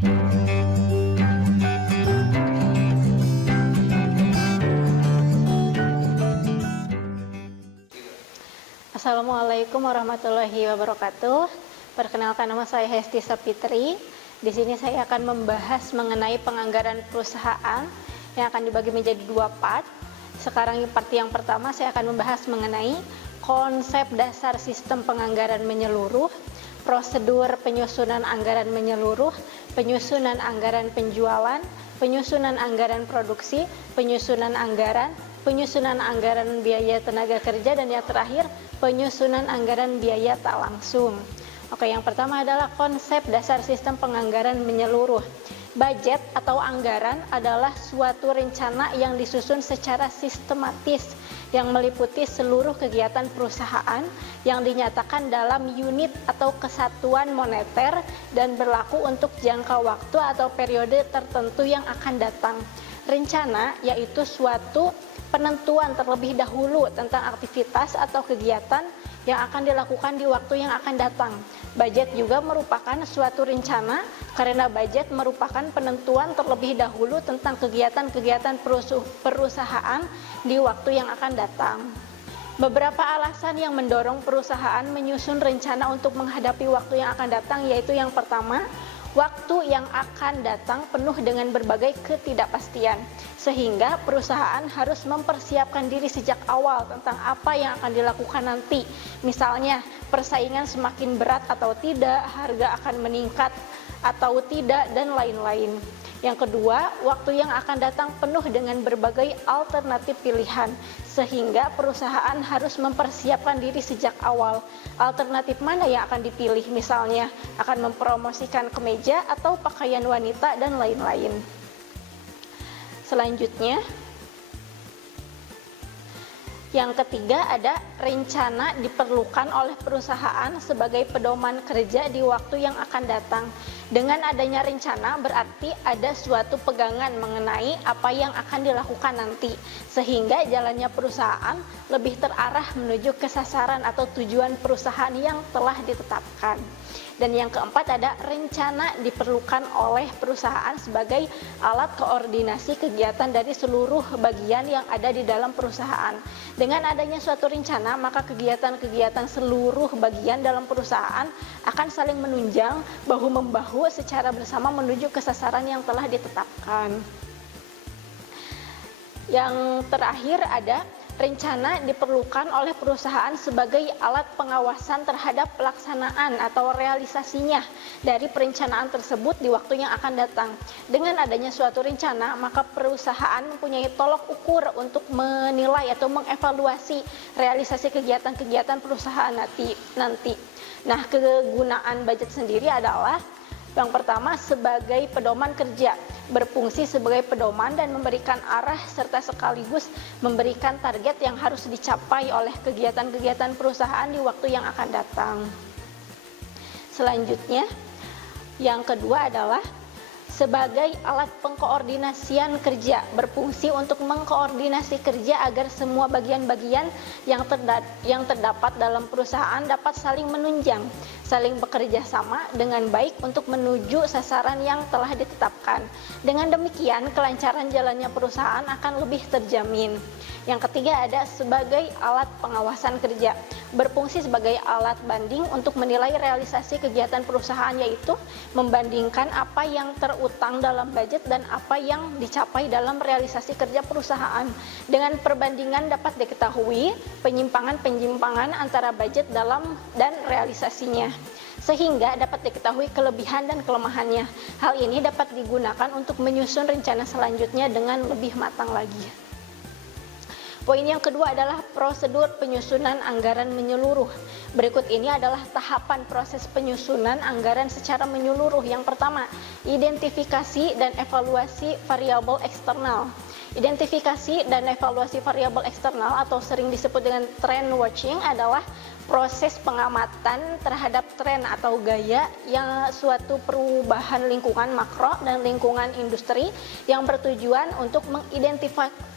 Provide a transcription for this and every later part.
Assalamualaikum warahmatullahi wabarakatuh. Perkenalkan, nama saya Hesti Sapitri. Di sini saya akan membahas mengenai penganggaran perusahaan yang akan dibagi menjadi dua part. Sekarang part yang pertama saya akan membahas mengenai konsep dasar sistem penganggaran menyeluruh, prosedur penyusunan anggaran menyeluruh, penyusunan anggaran penjualan, penyusunan anggaran produksi, penyusunan anggaran biaya tenaga kerja, dan yang terakhir penyusunan anggaran biaya tak langsung. Oke, yang pertama adalah konsep dasar sistem penganggaran menyeluruh. Budget atau anggaran adalah suatu rencana yang disusun secara sistematis yang meliputi seluruh kegiatan perusahaan yang dinyatakan dalam unit atau kesatuan moneter dan berlaku untuk jangka waktu atau periode tertentu yang akan datang. Rencana yaitu suatu penentuan terlebih dahulu tentang aktivitas atau kegiatan yang akan dilakukan di waktu yang akan datang. Budget juga merupakan suatu rencana karena budget merupakan penentuan terlebih dahulu tentang kegiatan-kegiatan perusahaan di waktu yang akan datang. Beberapa alasan yang mendorong perusahaan menyusun rencana untuk menghadapi waktu yang akan datang yaitu yang pertama, waktu yang akan datang penuh dengan berbagai ketidakpastian, sehingga perusahaan harus mempersiapkan diri sejak awal tentang apa yang akan dilakukan nanti. Misalnya, persaingan semakin berat atau tidak, harga akan meningkat atau tidak, dan lain-lain. Yang kedua, waktu yang akan datang penuh dengan berbagai alternatif pilihan, sehingga perusahaan harus mempersiapkan diri sejak awal. Alternatif mana yang akan dipilih? Misalnya, akan mempromosikan kemeja atau pakaian wanita, dan lain-lain. Selanjutnya, yang ketiga ada rencana diperlukan oleh perusahaan sebagai pedoman kerja di waktu yang akan datang. Dengan adanya rencana berarti ada suatu pegangan mengenai apa yang akan dilakukan nanti, sehingga jalannya perusahaan lebih terarah menuju ke sasaran atau tujuan perusahaan yang telah ditetapkan. Dan yang keempat ada rencana diperlukan oleh perusahaan sebagai alat koordinasi kegiatan dari seluruh bagian yang ada di dalam perusahaan. Dengan adanya suatu rencana, maka kegiatan-kegiatan seluruh bagian dalam perusahaan akan saling menunjang bahu-membahu secara bersama menuju ke sasaran yang telah ditetapkan. Yang terakhir ada rencana diperlukan oleh perusahaan sebagai alat pengawasan terhadap pelaksanaan atau realisasinya dari perencanaan tersebut di waktu yang akan datang. Dengan adanya suatu rencana, maka perusahaan mempunyai tolok ukur untuk menilai atau mengevaluasi realisasi kegiatan-kegiatan perusahaan nanti. Nah, kegunaan budget sendiri adalah yang pertama sebagai pedoman kerja, berfungsi sebagai pedoman dan memberikan arah serta sekaligus memberikan target yang harus dicapai oleh kegiatan-kegiatan perusahaan di waktu yang akan datang. Selanjutnya, yang kedua adalah sebagai alat pengkoordinasian kerja, berfungsi untuk mengkoordinasi kerja agar semua bagian-bagian yang terdapat dalam perusahaan dapat saling menunjang, saling bekerja sama dengan baik untuk menuju sasaran yang telah ditetapkan. Dengan demikian, kelancaran jalannya perusahaan akan lebih terjamin. Yang ketiga ada sebagai alat pengawasan kerja, berfungsi sebagai alat banding untuk menilai realisasi kegiatan perusahaan, yaitu membandingkan apa yang terutang dalam budget dan apa yang dicapai dalam realisasi kerja perusahaan. Dengan perbandingan dapat diketahui penyimpangan-penyimpangan antara budget dalam dan realisasinya, sehingga dapat diketahui kelebihan dan kelemahannya. Hal ini dapat digunakan untuk menyusun rencana selanjutnya dengan lebih matang lagi. Poin yang kedua adalah prosedur penyusunan anggaran menyeluruh. Berikut ini adalah tahapan proses penyusunan anggaran secara menyeluruh. Yang pertama, identifikasi dan evaluasi variabel eksternal. Identifikasi dan evaluasi variabel eksternal atau sering disebut dengan trend watching adalah proses pengamatan terhadap tren atau gaya yang suatu perubahan lingkungan makro dan lingkungan industri yang bertujuan untuk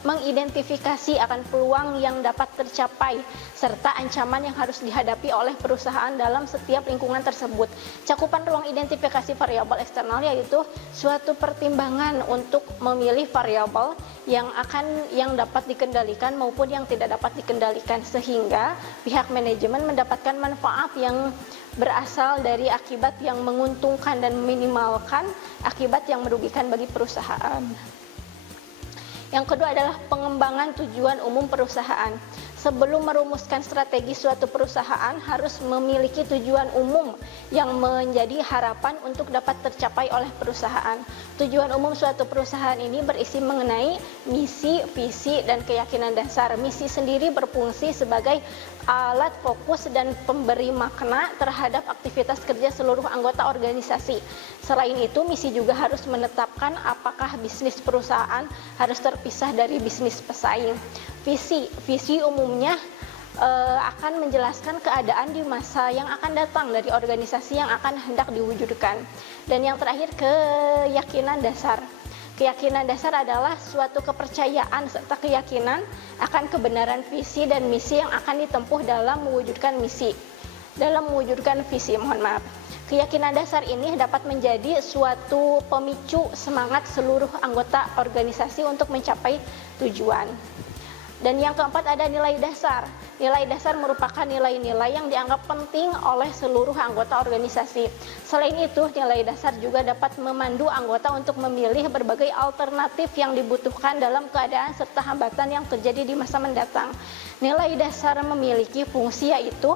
mengidentifikasi akan peluang yang dapat tercapai serta ancaman yang harus dihadapi oleh perusahaan dalam setiap lingkungan tersebut. Cakupan ruang identifikasi variabel eksternal yaitu suatu pertimbangan untuk memilih variabel yang dapat dikendalikan maupun yang tidak dapat dikendalikan, sehingga pihak manajemen mendapatkan manfaat yang berasal dari akibat yang menguntungkan dan meminimalkan akibat yang merugikan bagi perusahaan. Yang kedua adalah pengembangan tujuan umum perusahaan. Sebelum merumuskan strategi suatu perusahaan harus memiliki tujuan umum yang menjadi harapan untuk dapat tercapai oleh perusahaan. Tujuan umum suatu perusahaan ini berisi mengenai misi, visi, dan keyakinan dasar. Misi sendiri berfungsi sebagai alat fokus dan pemberi makna terhadap aktivitas kerja seluruh anggota organisasi. Selain itu, misi juga harus menetapkan apakah bisnis perusahaan harus terpisah dari bisnis pesaing. Visi umumnya akan menjelaskan keadaan di masa yang akan datang dari organisasi yang akan hendak diwujudkan. Dan yang terakhir, keyakinan dasar. Keyakinan dasar adalah suatu kepercayaan serta keyakinan akan kebenaran visi dan misi yang akan ditempuh dalam mewujudkan visi. Keyakinan dasar ini dapat menjadi suatu pemicu semangat seluruh anggota organisasi untuk mencapai tujuan. Dan yang keempat ada nilai dasar. Nilai dasar merupakan nilai-nilai yang dianggap penting oleh seluruh anggota organisasi. Selain itu, nilai dasar juga dapat memandu anggota untuk memilih berbagai alternatif yang dibutuhkan dalam keadaan serta hambatan yang terjadi di masa mendatang. Nilai dasar memiliki fungsi yaitu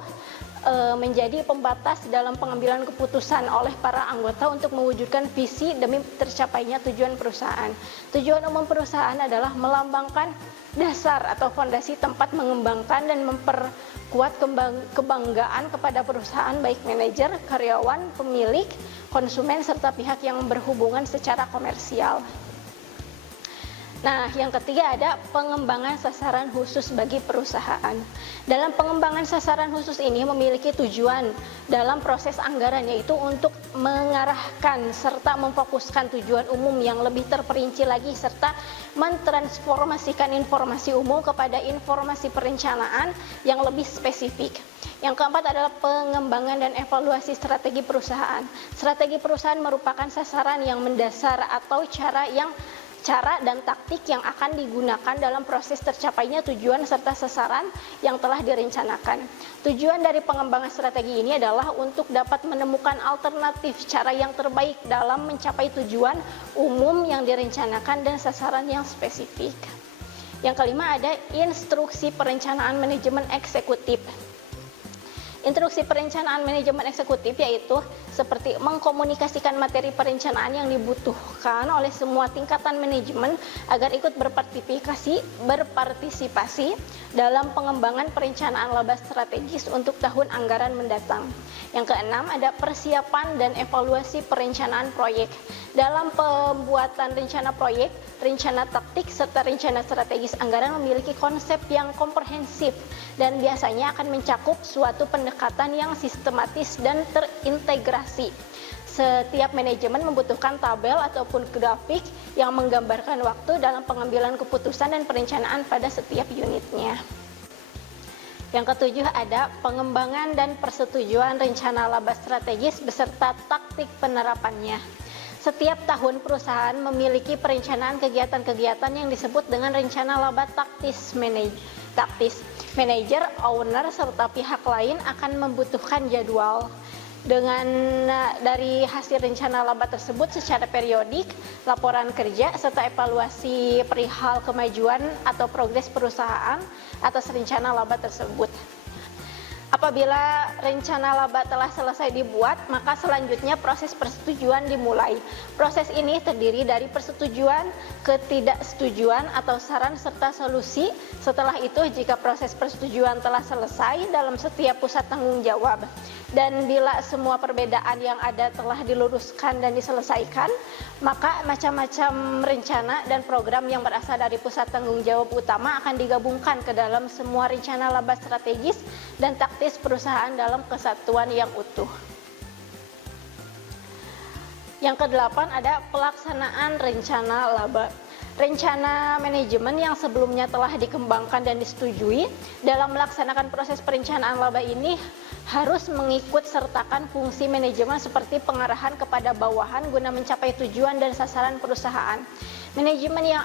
menjadi pembatas dalam pengambilan keputusan oleh para anggota untuk mewujudkan visi demi tercapainya tujuan perusahaan. Tujuan umum perusahaan adalah melambangkan dasar atau fondasi tempat mengembangkan dan memperkuat kebanggaan kepada perusahaan baik manajer, karyawan, pemilik, konsumen, serta pihak yang berhubungan secara komersial. Nah, yang ketiga ada pengembangan sasaran khusus bagi perusahaan. Dalam pengembangan sasaran khusus ini memiliki tujuan dalam proses anggaran, yaitu untuk mengarahkan serta memfokuskan tujuan umum yang lebih terperinci lagi serta mentransformasikan informasi umum kepada informasi perencanaan yang lebih spesifik. Yang keempat adalah pengembangan dan evaluasi strategi perusahaan. Strategi perusahaan merupakan sasaran yang mendasar atau cara dan taktik yang akan digunakan dalam proses tercapainya tujuan serta sasaran yang telah direncanakan. Tujuan dari pengembangan strategi ini adalah untuk dapat menemukan alternatif cara yang terbaik dalam mencapai tujuan umum yang direncanakan dan sasaran yang spesifik. Yang kelima ada instruksi perencanaan manajemen eksekutif. Instruksi perencanaan manajemen eksekutif yaitu seperti mengkomunikasikan materi perencanaan yang dibutuhkan oleh semua tingkatan manajemen agar ikut berpartisipasi dalam pengembangan perencanaan laba strategis untuk tahun anggaran mendatang. Yang keenam ada persiapan dan evaluasi perencanaan proyek. Dalam pembuatan rencana proyek, rencana taktik serta rencana strategis anggaran memiliki konsep yang komprehensif dan biasanya akan mencakup suatu pendekatan yang sistematis dan terintegrasi. Setiap manajemen membutuhkan tabel ataupun grafik yang menggambarkan waktu dalam pengambilan keputusan dan perencanaan pada setiap unitnya. Yang ketujuh ada pengembangan dan persetujuan rencana laba strategis beserta taktik penerapannya. Setiap tahun perusahaan memiliki perencanaan kegiatan-kegiatan yang disebut dengan rencana laba taktis. Manajer, owner, serta pihak lain akan membutuhkan jadwal. Dari hasil rencana laba tersebut secara periodik, laporan kerja, serta evaluasi perihal kemajuan atau progres perusahaan atas rencana laba tersebut. Apabila rencana laba telah selesai dibuat, maka selanjutnya proses persetujuan dimulai. Proses ini terdiri dari persetujuan, ketidaksetujuan atau saran serta solusi. Setelah itu, jika proses persetujuan telah selesai dalam setiap pusat tanggung jawab, Dan bila semua perbedaan yang ada telah diluruskan dan diselesaikan, maka macam-macam rencana dan program yang berasal dari pusat tanggung jawab utama akan digabungkan ke dalam semua rencana laba strategis dan taktis perusahaan dalam kesatuan yang utuh. Yang kedelapan ada pelaksanaan rencana laba. Rencana manajemen yang sebelumnya telah dikembangkan dan disetujui dalam melaksanakan proses perencanaan laba ini harus mengikut sertakan fungsi manajemen seperti pengarahan kepada bawahan guna mencapai tujuan dan sasaran perusahaan. Manajemen yang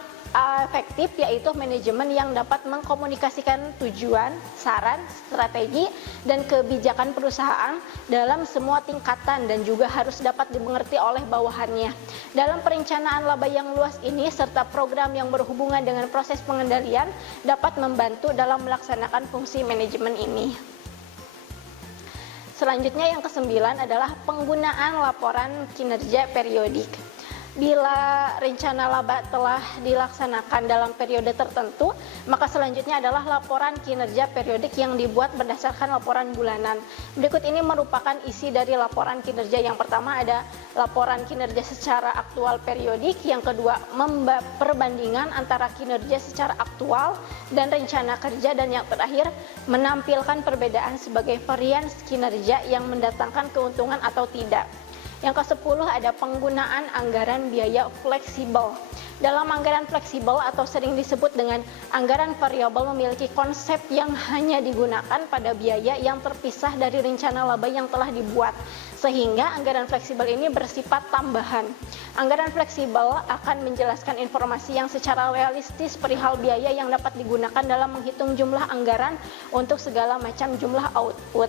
efektif yaitu manajemen yang dapat mengkomunikasikan tujuan, saran, strategi, dan kebijakan perusahaan dalam semua tingkatan dan juga harus dapat dimengerti oleh bawahannya. Dalam perencanaan laba yang luas ini serta program yang berhubungan dengan proses pengendalian dapat membantu dalam melaksanakan fungsi manajemen ini. Selanjutnya yang kesembilan adalah penggunaan laporan kinerja periodik. Bila rencana laba telah dilaksanakan dalam periode tertentu, maka selanjutnya adalah laporan kinerja periodik yang dibuat berdasarkan laporan bulanan. Berikut ini merupakan isi dari laporan kinerja. Yang pertama ada laporan kinerja secara aktual periodik, yang kedua perbandingan antara kinerja secara aktual dan rencana kerja, dan yang terakhir menampilkan perbedaan sebagai varians kinerja yang mendatangkan keuntungan atau tidak. Yang ke-10 ada penggunaan anggaran biaya fleksibel. Dalam anggaran fleksibel atau sering disebut dengan anggaran variabel memiliki konsep yang hanya digunakan pada biaya yang terpisah dari rencana laba yang telah dibuat, sehingga anggaran fleksibel ini bersifat tambahan. Anggaran fleksibel akan menjelaskan informasi yang secara realistis perihal biaya yang dapat digunakan dalam menghitung jumlah anggaran untuk segala macam jumlah output.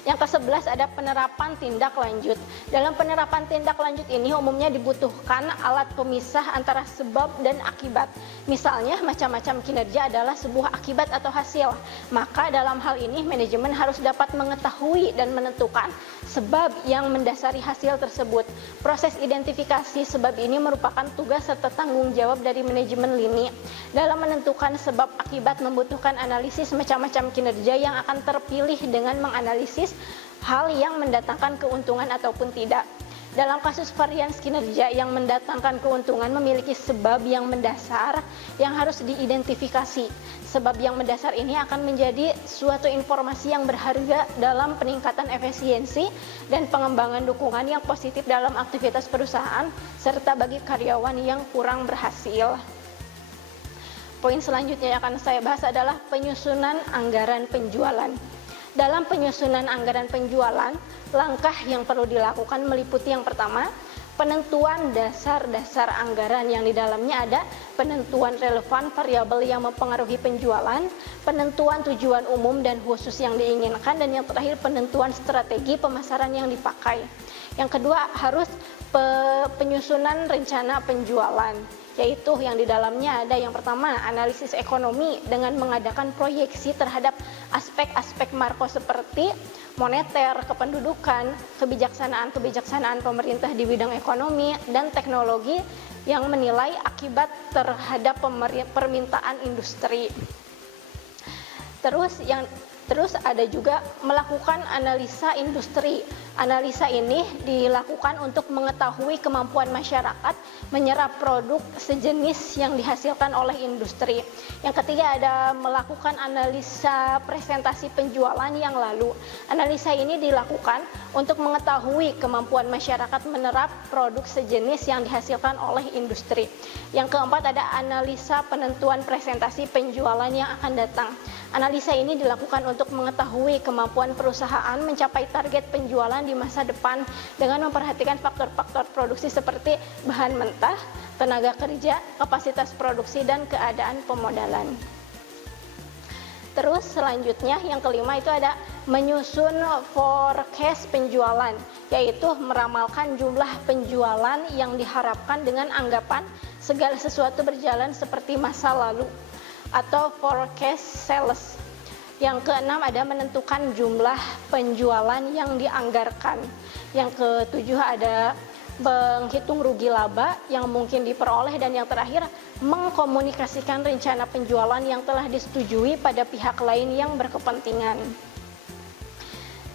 Yang ke-11 ada penerapan tindak lanjut. Dalam penerapan tindak lanjut ini umumnya dibutuhkan alat pemisah antara sebab dan akibat. Misalnya macam-macam kinerja adalah sebuah akibat atau hasil. Maka dalam hal ini manajemen harus dapat mengetahui dan menentukan sebab yang mendasari hasil tersebut. Proses identifikasi sebab ini merupakan tugas serta tanggung jawab dari manajemen lini. Dalam menentukan sebab akibat membutuhkan analisis macam-macam kinerja yang akan terpilih dengan menganalisis hal yang mendatangkan keuntungan ataupun tidak. Dalam kasus varians kinerja yang mendatangkan keuntungan memiliki sebab yang mendasar yang harus diidentifikasi. Sebab yang mendasar ini akan menjadi suatu informasi yang berharga dalam peningkatan efisiensi dan pengembangan dukungan yang positif dalam aktivitas perusahaan serta bagi karyawan yang kurang berhasil. Poin selanjutnya yang akan saya bahas adalah penyusunan anggaran penjualan. Dalam penyusunan anggaran penjualan, langkah yang perlu dilakukan meliputi yang pertama, penentuan dasar-dasar anggaran yang di dalamnya ada penentuan relevan variabel yang mempengaruhi penjualan, penentuan tujuan umum dan khusus yang diinginkan, dan yang terakhir penentuan strategi pemasaran yang dipakai. Yang kedua harus penyusunan rencana penjualan, yaitu yang di dalamnya ada yang pertama analisis ekonomi dengan mengadakan proyeksi terhadap aspek-aspek makro seperti moneter, kependudukan, kebijaksanaan pemerintah di bidang ekonomi dan teknologi yang menilai akibat terhadap permintaan industri. Terus ada juga melakukan analisa industri. Analisa ini dilakukan untuk mengetahui kemampuan masyarakat menyerap produk sejenis yang dihasilkan oleh industri. Yang ketiga ada melakukan analisa presentasi penjualan yang lalu. Analisa ini dilakukan untuk mengetahui kemampuan masyarakat menyerap produk sejenis yang dihasilkan oleh industri. Yang keempat ada analisa penentuan presentasi penjualan yang akan datang. Analisa ini dilakukan untuk mengetahui kemampuan perusahaan mencapai target penjualan di masa depan dengan memperhatikan faktor-faktor produksi seperti bahan mentah, tenaga kerja, kapasitas produksi, dan keadaan pemodalan. Terus selanjutnya yang kelima itu ada menyusun forecast penjualan, yaitu meramalkan jumlah penjualan yang diharapkan dengan anggapan segala sesuatu berjalan seperti masa lalu, atau forecast sales. Yang keenam ada menentukan jumlah penjualan yang dianggarkan. Yang ketujuh ada menghitung rugi laba yang mungkin diperoleh, dan yang terakhir mengkomunikasikan rencana penjualan yang telah disetujui pada pihak lain yang berkepentingan.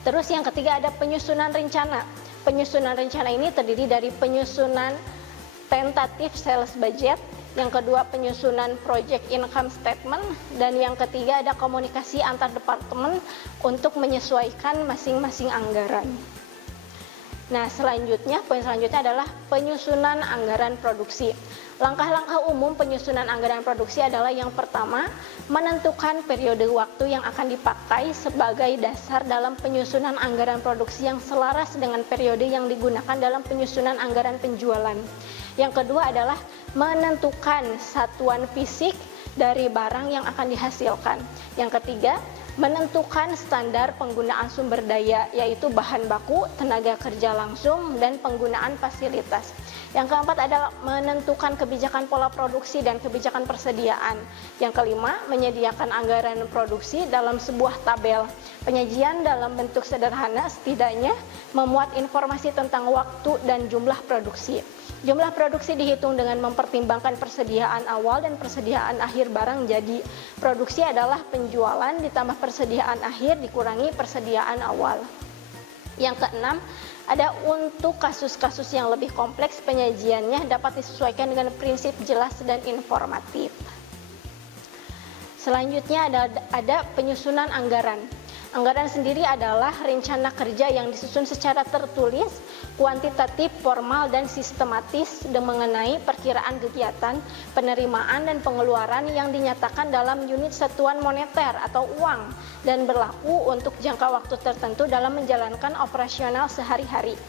Terus yang ketiga ada penyusunan rencana. Penyusunan rencana ini terdiri dari penyusunan tentative sales budget, yang kedua penyusunan project income statement, dan yang ketiga ada komunikasi antar departemen untuk menyesuaikan masing-masing anggaran. Nah, poin selanjutnya adalah penyusunan anggaran produksi. Langkah-langkah umum penyusunan anggaran produksi adalah yang pertama, menentukan periode waktu yang akan dipakai sebagai dasar dalam penyusunan anggaran produksi yang selaras dengan periode yang digunakan dalam penyusunan anggaran penjualan. Yang kedua adalah menentukan satuan fisik dari barang yang akan dihasilkan. Yang ketiga, menentukan standar penggunaan sumber daya, yaitu bahan baku, tenaga kerja langsung, dan penggunaan fasilitas. Yang keempat adalah menentukan kebijakan pola produksi dan kebijakan persediaan. Yang kelima, menyediakan anggaran produksi dalam sebuah tabel. Penyajian dalam bentuk sederhana setidaknya memuat informasi tentang waktu dan jumlah produksi. Jumlah produksi dihitung dengan mempertimbangkan persediaan awal dan persediaan akhir barang. Jadi, produksi adalah penjualan ditambah persediaan akhir dikurangi persediaan awal. Yang keenam, ada untuk kasus-kasus yang lebih kompleks, penyajiannya dapat disesuaikan dengan prinsip jelas dan informatif. Selanjutnya ada penyusunan anggaran. Anggaran sendiri adalah rencana kerja yang disusun secara tertulis, kuantitatif, formal, dan sistematis mengenai perkiraan kegiatan, penerimaan, dan pengeluaran yang dinyatakan dalam unit satuan moneter atau uang dan berlaku untuk jangka waktu tertentu dalam menjalankan operasional sehari-hari.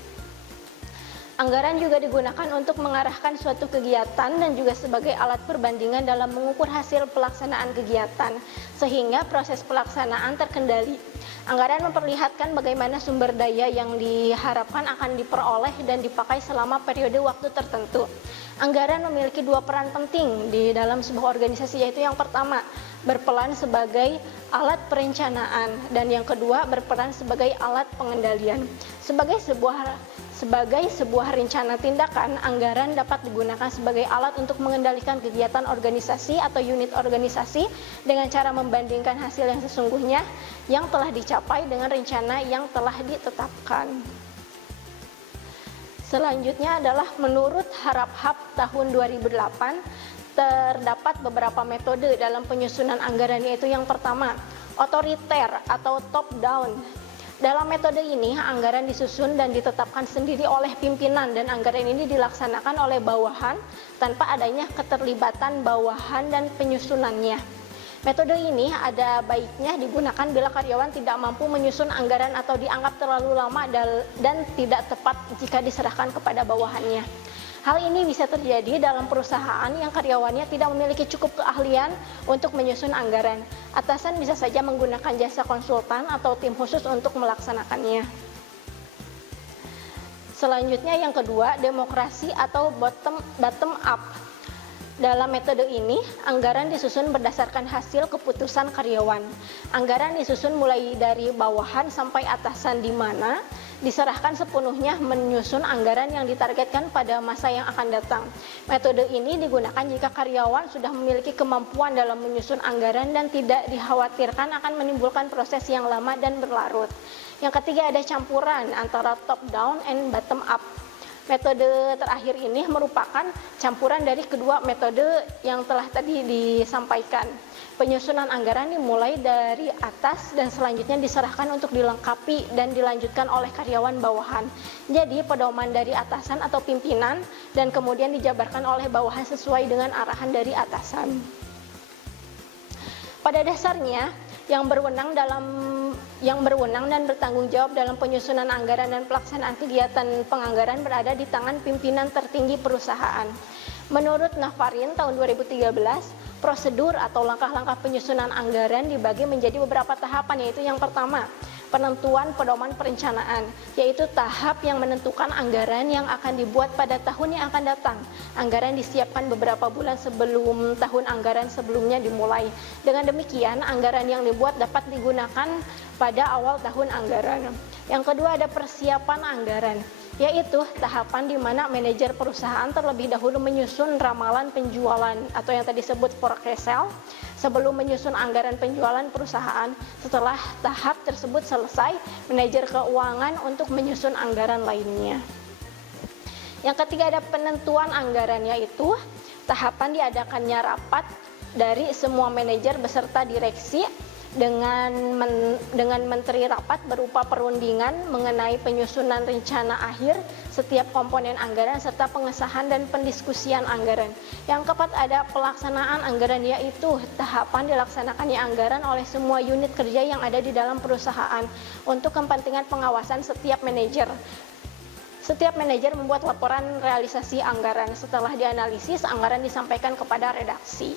Anggaran juga digunakan untuk mengarahkan suatu kegiatan dan juga sebagai alat perbandingan dalam mengukur hasil pelaksanaan kegiatan, sehingga proses pelaksanaan terkendali. Anggaran memperlihatkan bagaimana sumber daya yang diharapkan akan diperoleh dan dipakai selama periode waktu tertentu. Anggaran memiliki dua peran penting di dalam sebuah organisasi, yaitu yang pertama, berperan sebagai alat perencanaan, dan yang kedua, berperan sebagai alat pengendalian. Sebagai sebuah rencana tindakan, anggaran dapat digunakan sebagai alat untuk mengendalikan kegiatan organisasi atau unit organisasi dengan cara membandingkan hasil yang sesungguhnya yang telah dicapai dengan rencana yang telah ditetapkan. Selanjutnya adalah menurut Harap-Hap tahun 2008, terdapat beberapa metode dalam penyusunan anggaran, yaitu yang pertama, otoriter atau top down. Dalam metode ini, anggaran disusun dan ditetapkan sendiri oleh pimpinan, dan anggaran ini dilaksanakan oleh bawahan tanpa adanya keterlibatan bawahan dan penyusunannya. Metode ini ada baiknya digunakan bila karyawan tidak mampu menyusun anggaran atau dianggap terlalu lama dan tidak tepat jika diserahkan kepada bawahannya. Hal ini bisa terjadi dalam perusahaan yang karyawannya tidak memiliki cukup keahlian untuk menyusun anggaran. Atasan bisa saja menggunakan jasa konsultan atau tim khusus untuk melaksanakannya. Selanjutnya yang kedua, demokrasi atau bottom up. Dalam metode ini, anggaran disusun berdasarkan hasil keputusan karyawan. Anggaran disusun mulai dari bawahan sampai atasan, di mana diserahkan sepenuhnya menyusun anggaran yang ditargetkan pada masa yang akan datang. Metode ini digunakan jika karyawan sudah memiliki kemampuan dalam menyusun anggaran dan tidak dikhawatirkan akan menimbulkan proses yang lama dan berlarut. Yang ketiga ada campuran antara top down and bottom up. Metode terakhir ini merupakan campuran dari kedua metode yang telah tadi disampaikan. Penyusunan anggaran dimulai dari atas dan selanjutnya diserahkan untuk dilengkapi dan dilanjutkan oleh karyawan bawahan. Jadi pedoman dari atasan atau pimpinan dan kemudian dijabarkan oleh bawahan sesuai dengan arahan dari atasan. Pada dasarnya, yang berwenang dan bertanggung jawab dalam penyusunan anggaran dan pelaksanaan kegiatan penganggaran berada di tangan pimpinan tertinggi perusahaan. Menurut Nafarin tahun 2013, prosedur atau langkah-langkah penyusunan anggaran dibagi menjadi beberapa tahapan, yaitu yang pertama, penentuan pedoman perencanaan, yaitu tahap yang menentukan anggaran yang akan dibuat pada tahun yang akan datang. Anggaran disiapkan beberapa bulan sebelum tahun anggaran sebelumnya dimulai. Dengan demikian, anggaran yang dibuat dapat digunakan pada awal tahun anggaran. Yang kedua ada persiapan anggaran. yaitu tahapan di mana manajer perusahaan terlebih dahulu menyusun ramalan penjualan atau yang tadi disebut forecast sale sebelum menyusun anggaran penjualan perusahaan. Setelah tahap tersebut selesai, manajer keuangan untuk menyusun anggaran lainnya. Yang ketiga ada penentuan anggaran, yaitu tahapan diadakannya rapat dari semua manajer beserta direksi dengan menteri rapat berupa perundingan mengenai penyusunan rencana akhir setiap komponen anggaran serta pengesahan dan pendiskusian anggaran. Yang keempat ada pelaksanaan anggaran, yaitu tahapan dilaksanakannya anggaran oleh semua unit kerja yang ada di dalam perusahaan untuk kepentingan pengawasan setiap manajer. Setiap manajer membuat laporan realisasi anggaran. Setelah dianalisis, anggaran disampaikan kepada redaksi.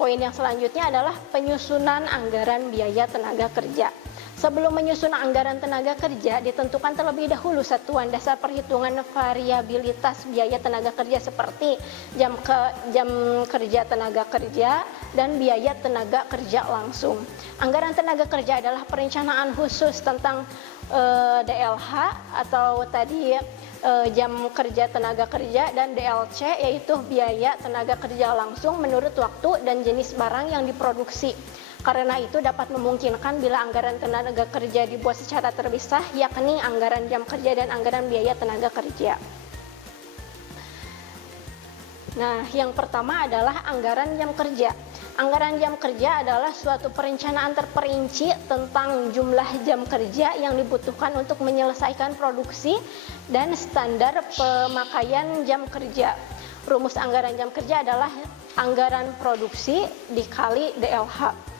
Poin yang selanjutnya adalah penyusunan anggaran biaya tenaga kerja. Sebelum menyusun anggaran tenaga kerja, ditentukan terlebih dahulu satuan dasar perhitungan variabilitas biaya tenaga kerja seperti jam kerja tenaga kerja dan biaya tenaga kerja langsung. Anggaran tenaga kerja adalah perencanaan khusus tentang DLH atau tadi jam kerja tenaga kerja, dan DLC yaitu biaya tenaga kerja langsung menurut waktu dan jenis barang yang diproduksi. Karena itu dapat memungkinkan bila anggaran tenaga kerja dibuat secara terpisah, yakni anggaran jam kerja dan anggaran biaya tenaga kerja. Nah, yang pertama adalah anggaran jam kerja. Anggaran jam kerja adalah suatu perencanaan terperinci tentang jumlah jam kerja yang dibutuhkan untuk menyelesaikan produksi dan standar pemakaian jam kerja. Rumus anggaran jam kerja adalah anggaran produksi dikali DLH.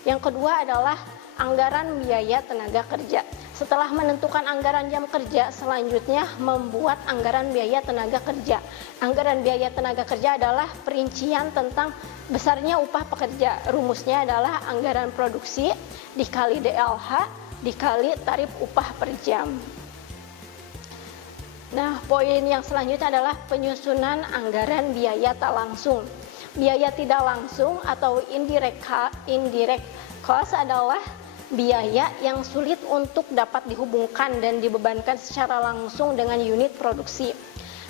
Yang kedua adalah anggaran biaya tenaga kerja. Setelah menentukan anggaran jam kerja, selanjutnya membuat anggaran biaya tenaga kerja. Anggaran biaya tenaga kerja adalah perincian tentang besarnya upah pekerja. Rumusnya adalah anggaran produksi dikali DLH dikali tarif upah per jam. Nah, poin yang selanjutnya adalah penyusunan anggaran biaya tak langsung. Biaya tidak langsung atau indirect cost adalah biaya yang sulit untuk dapat dihubungkan dan dibebankan secara langsung dengan unit produksi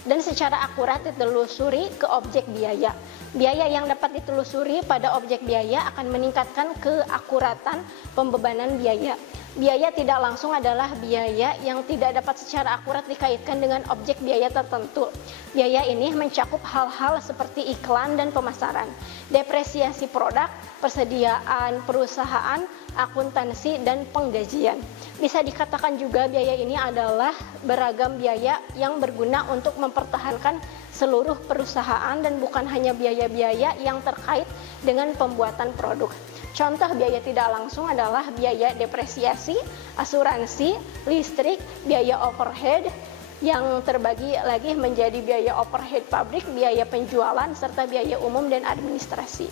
dan secara akurat ditelusuri ke objek biaya. Biaya yang dapat ditelusuri pada objek biaya akan meningkatkan keakuratan pembebanan biaya. Biaya tidak langsung adalah biaya yang tidak dapat secara akurat dikaitkan dengan objek biaya tertentu. Biaya ini mencakup hal-hal seperti iklan dan pemasaran, depresiasi produk, persediaan perusahaan, akuntansi, dan penggajian. Bisa dikatakan juga biaya ini adalah beragam biaya yang berguna untuk mempertahankan seluruh perusahaan dan bukan hanya biaya-biaya yang terkait dengan pembuatan produk. Contoh biaya tidak langsung adalah biaya depresiasi, asuransi, listrik, biaya overhead yang terbagi lagi menjadi biaya overhead pabrik, biaya penjualan, serta biaya umum dan administrasi.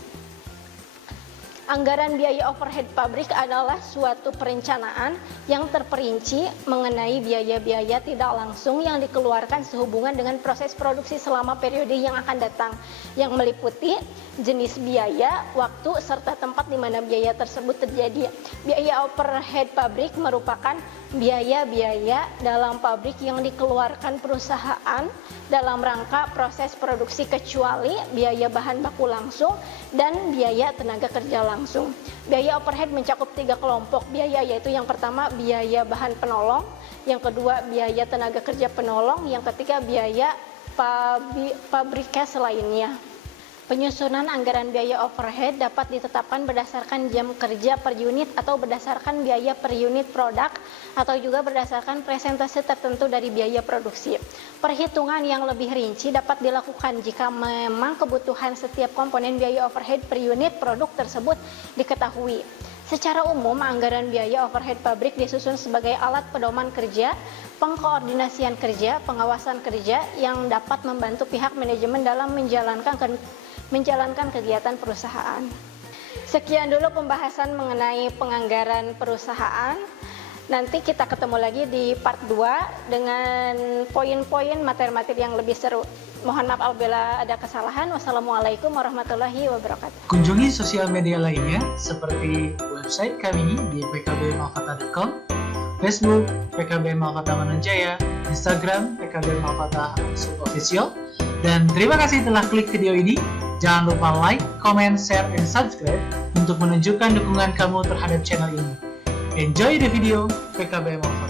Anggaran biaya overhead pabrik adalah suatu perencanaan yang terperinci mengenai biaya-biaya tidak langsung yang dikeluarkan sehubungan dengan proses produksi selama periode yang akan datang, yang meliputi jenis biaya, waktu, serta tempat di mana biaya tersebut terjadi. Biaya overhead pabrik merupakan biaya-biaya dalam pabrik yang dikeluarkan perusahaan dalam rangka proses produksi kecuali biaya bahan baku langsung dan biaya tenaga kerja langsung. Biaya overhead mencakup 3 kelompok biaya, yaitu yang pertama biaya bahan penolong, yang kedua biaya tenaga kerja penolong, yang ketiga biaya pabrikas lainnya. Penyusunan anggaran biaya overhead dapat ditetapkan berdasarkan jam kerja per unit atau berdasarkan biaya per unit produk atau juga berdasarkan presentase tertentu dari biaya produksi. Perhitungan yang lebih rinci dapat dilakukan jika memang kebutuhan setiap komponen biaya overhead per unit produk tersebut diketahui. Secara umum, anggaran biaya overhead pabrik disusun sebagai alat pedoman kerja, pengkoordinasian kerja, pengawasan kerja yang dapat membantu pihak manajemen dalam menjalankan kegiatan perusahaan. Sekian dulu pembahasan mengenai penganggaran perusahaan. Nanti kita ketemu lagi di part 2 dengan poin-poin materi-materi yang lebih seru. Mohon maaf apabila ada kesalahan. Wassalamualaikum warahmatullahi wabarakatuh. Kunjungi sosial media lainnya seperti website kami di pkbmalkata.com, Facebook PKBM Al-Fatah Manunjaya, Instagram PKBM Al-Fatah _official. Dan terima kasih telah klik video ini. Jangan lupa like, comment, share, and subscribe untuk menunjukkan dukungan kamu terhadap channel ini. Enjoy the video PKBM Al-Fatah.